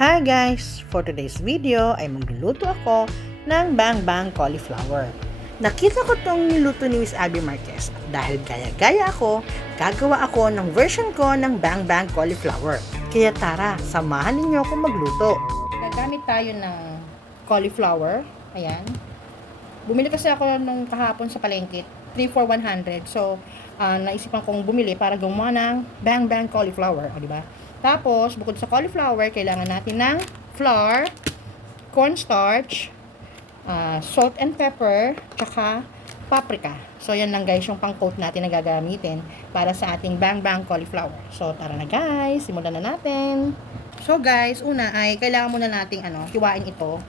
Hi guys! For today's video ay magluluto ako ng Bang Bang Cauliflower. Nakita ko tong niluto ni Miss Abby Marquez at dahil gaya-gaya ako, gagawa ako ng version ko ng Bang Bang Cauliflower. Kaya tara, samahan ninyo ako magluto. Gagamit tayo ng cauliflower. Ayan. Bumili kasi ako nung kahapon sa palengke, 3 for 100. So, naisipan kong bumili para gumawa ng Bang Bang Cauliflower. O, diba? Tapos, bukod sa cauliflower, kailangan natin ng flour, cornstarch, salt and pepper, tsaka paprika. So, yan lang guys yung pang-coat natin na gagamitin para sa ating Bang Bang Cauliflower. So, tara na guys, simulan na natin. So, guys, una ay kailangan muna nating hiwain ito,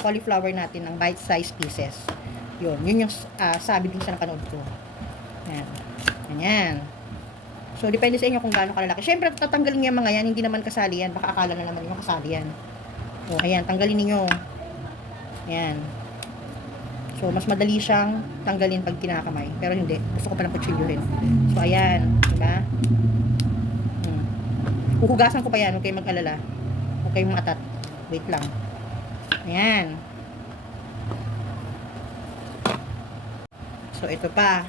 cauliflower natin ng bite-sized pieces. Yun yung sabi din sa napanood ko. Yan. Ganyan. So, depende sa inyo kung gaano kalalaki. Siyempre, tatanggalin niyo yung mga yan. Hindi naman kasali yan. Baka akala na naman yung kasali yan. So, ayan. Tanggalin niyo. Ayan. So, mas madali siyang tanggalin pag kinakamay. Pero hindi. Gusto ko palang kutsilyohin. So, ayan. Diba? Huhugasan ko pa yan. Huwag kayong mag-alala. Huwag kayong maatat. Wait lang. Ayan. So, ito pa.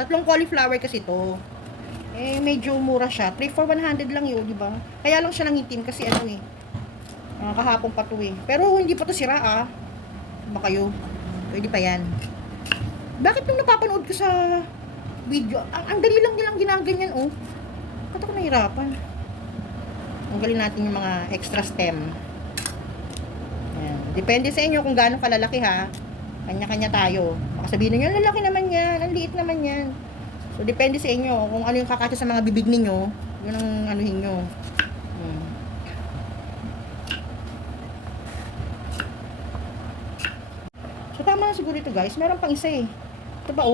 3 cauliflower kasi ito. Medyo mura siya. 3 for 100 lang yun, di ba? Kaya lang siya nangitim kasi kahapon pa to eh. Pero hindi pa to sira Baka kayo, pwede pa yan. Bakit nung napapanood ko sa video, ang dali lang nilang ginaganyan Ba't ako nahirapan? Tanggalin natin yung mga extra stem. Ayan. Depende sa inyo kung gaano kalalaki ha. Kanya-kanya tayo. Baka sabihin nyo, lalaki naman yan, ang liit naman yan. So, depende sa inyo kung ano yung kakasya sa mga bibig ninyo, yun ang anuhin nyo. So, tama na siguro ito guys. Meron pang isa eh. Ito ba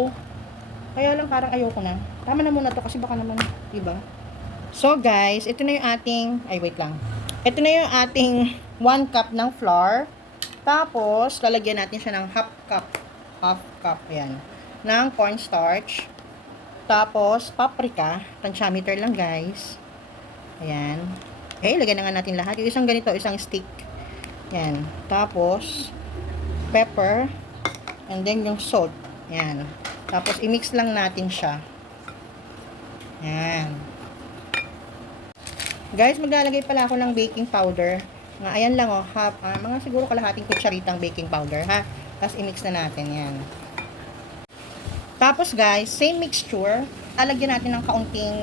Kaya lang parang ayoko na. Tama na muna to kasi baka naman, diba? So, guys, ito na yung ating, wait lang. Ito na yung ating 1 cup ng flour. Tapos, lalagyan natin siya ng half cup, ayan, ng cornstarch. Tapos, paprika. Tansyameter lang, guys. Ayan. Lagyan na nga natin lahat. Yung isang ganito, isang stick. Ayan. Tapos, pepper. And then, yung salt. Ayan. Tapos, i-mix lang natin siya. Ayan. Guys, maglalagay pala ako ng baking powder. Ayan lang, mga siguro kalahating kutsaritang baking powder, ha? Tapos, i-mix na natin. Ayan. Tapos guys, same mixture, alagyan natin ng kaunting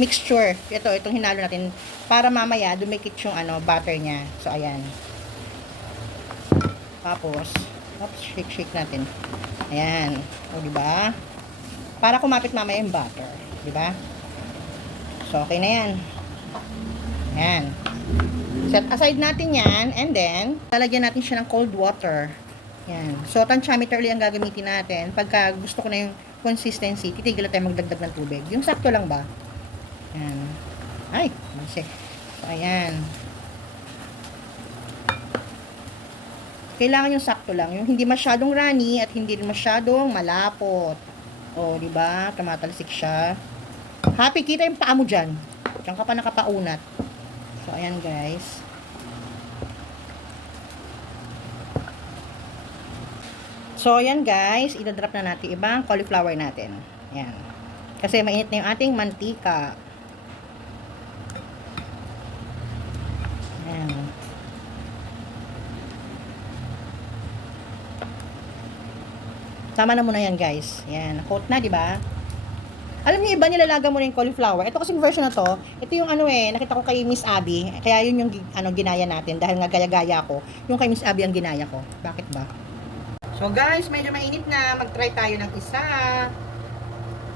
mixture. Itong hinalo natin para mamaya dumikit yung butter niya. So ayan. Tapos, shake natin. Ayan. O di ba? Para kumapit mamaya yung butter, di ba? So okay na 'yan. Ayan. Set aside natin 'yan and then lalagyan natin siya ng cold water. Yan. So, tansyameter ulit ang gagamitin natin. Pagka gusto ko na yung consistency, titigil na tayo magdagdag ng tubig. Yung sakto lang ba? Yan. Ay, masik. So, ayan. Kailangan yung sakto lang. Yung hindi masyadong runny at hindi masyadong malapot. O, diba? Tumatalsik siya. Happy, kita yung paa mo dyan. Diyan ka pa nakapaunat. So, ayan guys. So, ayan guys, idadrop na natin ibang cauliflower natin. Ayan. Kasi mainit na yung ating mantika. Ayan. Tama na muna yan guys. Ayan, coat na, di ba? Alam niyo, iba nilalaga mo na yung cauliflower. Ito kasing version na to, ito yung nakita ko kay Miss Abby. Kaya yun yung ginaya natin. Dahil nga gaya-gaya ko, yung kay Miss Abby ang ginaya ko. Bakit ba? So guys, medyo mainit na. Mag-try tayo ng isa.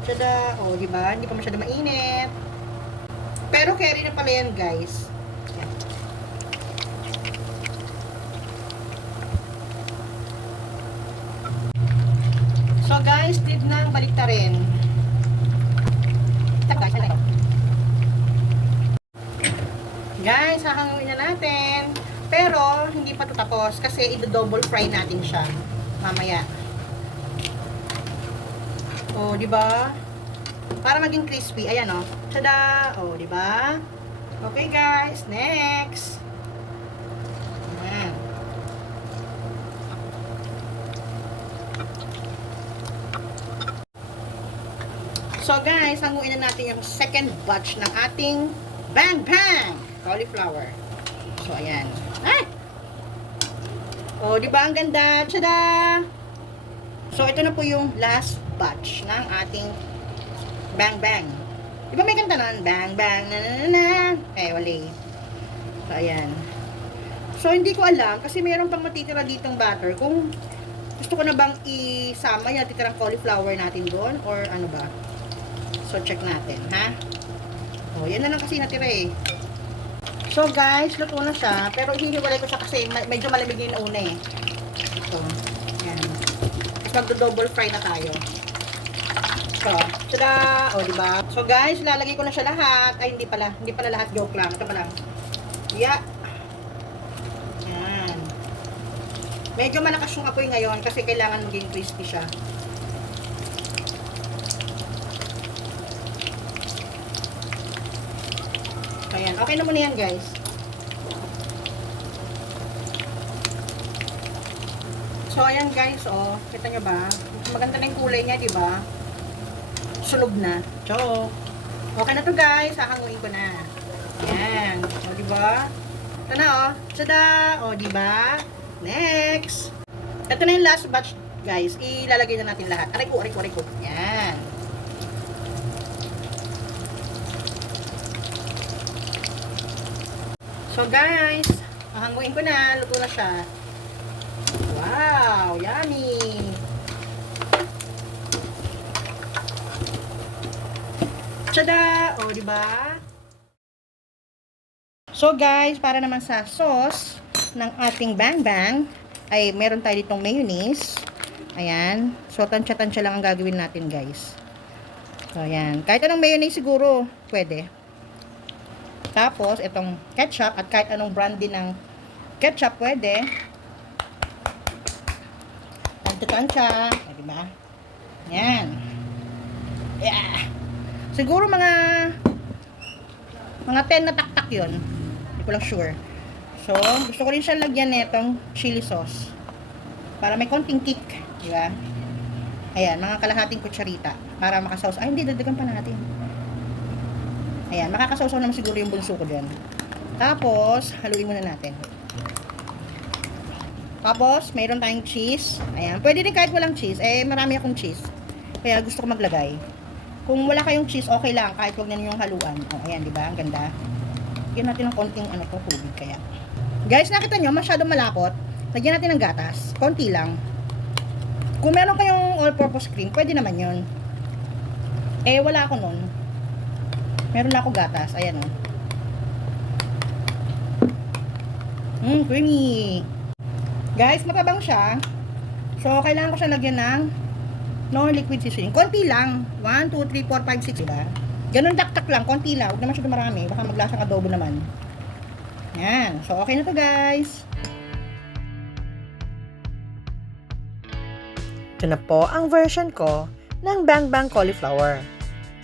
Tada, diba? Hindi pa masyado mainit. Pero carry na pala yan, guys. Yan. So guys, need nang baliktarin. Guys, hahanguin na natin. Pero, hindi pa ito tapos kasi i-double fry natin siya mamaya. Di ba? Para maging crispy. Ayan Tada! Di ba? Okay guys, next. So guys, hanguin na natin yung second batch ng ating Bang Bang cauliflower. So ayan. Ay! Oh, di ba ang ganda? Tada! So ito na po yung last batch ng ating Bang Bang. Di ba may kanta nun? Bang Bang na na na na. Eh, wali. So ayan. So hindi ko alam kasi mayroon pang matitira ditong batter kung gusto ko na bang isama yung natitirang cauliflower natin doon or ano ba. So check natin, ha? Oh, yan na lang kasi natira eh. So guys, luto na siya. Pero hiniwalay ko siya kasi medyo malamig yung una eh. So, yan. Magdo-double fry na tayo. So, tada! O, diba? So guys, lalagay ko na siya lahat. Ay, hindi pala. Hindi pala lahat. Joke lang. Ito pa lang. Yeah. Yan. Medyo malakas yung apoy ngayon kasi kailangan maging crispy siya. Ayan. Okay na muna yan, guys. So, ayan, guys. Oh, kita nyo ba? Maganda na yung kulay niya, diba? Sunog na. So, okay na to, guys. Hahanguin ko na. Ayan. O, diba? Ito na, oh. Tada! O, diba? Next. Ito na yung last batch, guys. Ilalagay na natin lahat. Aray ko. Ayan. So guys, hahanguin ko na, luto na siya. Wow, yummy. Tada! O, diba? So guys, para naman sa sauce ng ating Bang Bang, ay meron tayo ditong mayonnaise. Ayan. So, tansya-tansya lang ang gagawin natin, guys. So, ayan. Kahit anong mayonnaise siguro, pwede. Tapos, itong ketchup at kahit anong brand din ng ketchup, pwede. Tansya-tansya. Diba? Yan. Yeah. Siguro mga 10 na taktak yun. Hindi ko lang sure. So, gusto ko rin siya lagyan netong chili sauce. Para may konting kick. Diba? Ayan, mga kalahating kutsarita. Para makasaus. Ay, hindi, dadagan pa natin. Ayan, makakasawsaw naman siguro yung bunso ko dyan. Tapos, haluin muna natin. Tapos, mayroon tayong cheese. Ayan, pwede rin kahit walang cheese. Eh, marami akong cheese. Kaya gusto ko maglagay. Kung wala kayong cheese, okay lang. Kahit huwag na yung haluan. O, ayan, diba? Ang ganda. Lagyan natin ng konting tubig kaya. Guys, nakita nyo, masyadong malapot. Lagyan natin ng gatas. Konti lang. Kung meron kayong all-purpose cream, pwede naman yun. Eh, wala ako nun. Meron lang ako gatas. Ayan o. Creamy. Guys, matabang siya. So, kailangan ko siya lagyan ng liquid seasoning. Konti lang. 1, 2, 3, 4, 5, 6. Diba? Ganun daktak lang. Konti lang. Huwag naman siya marami. Baka maglasang adobo naman. Yan. So, okay na to, guys. Ito na po ang version ko ng Bang Bang cauliflower.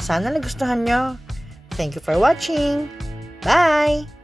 Sana nagustuhan nyo. Thank you for watching. Bye!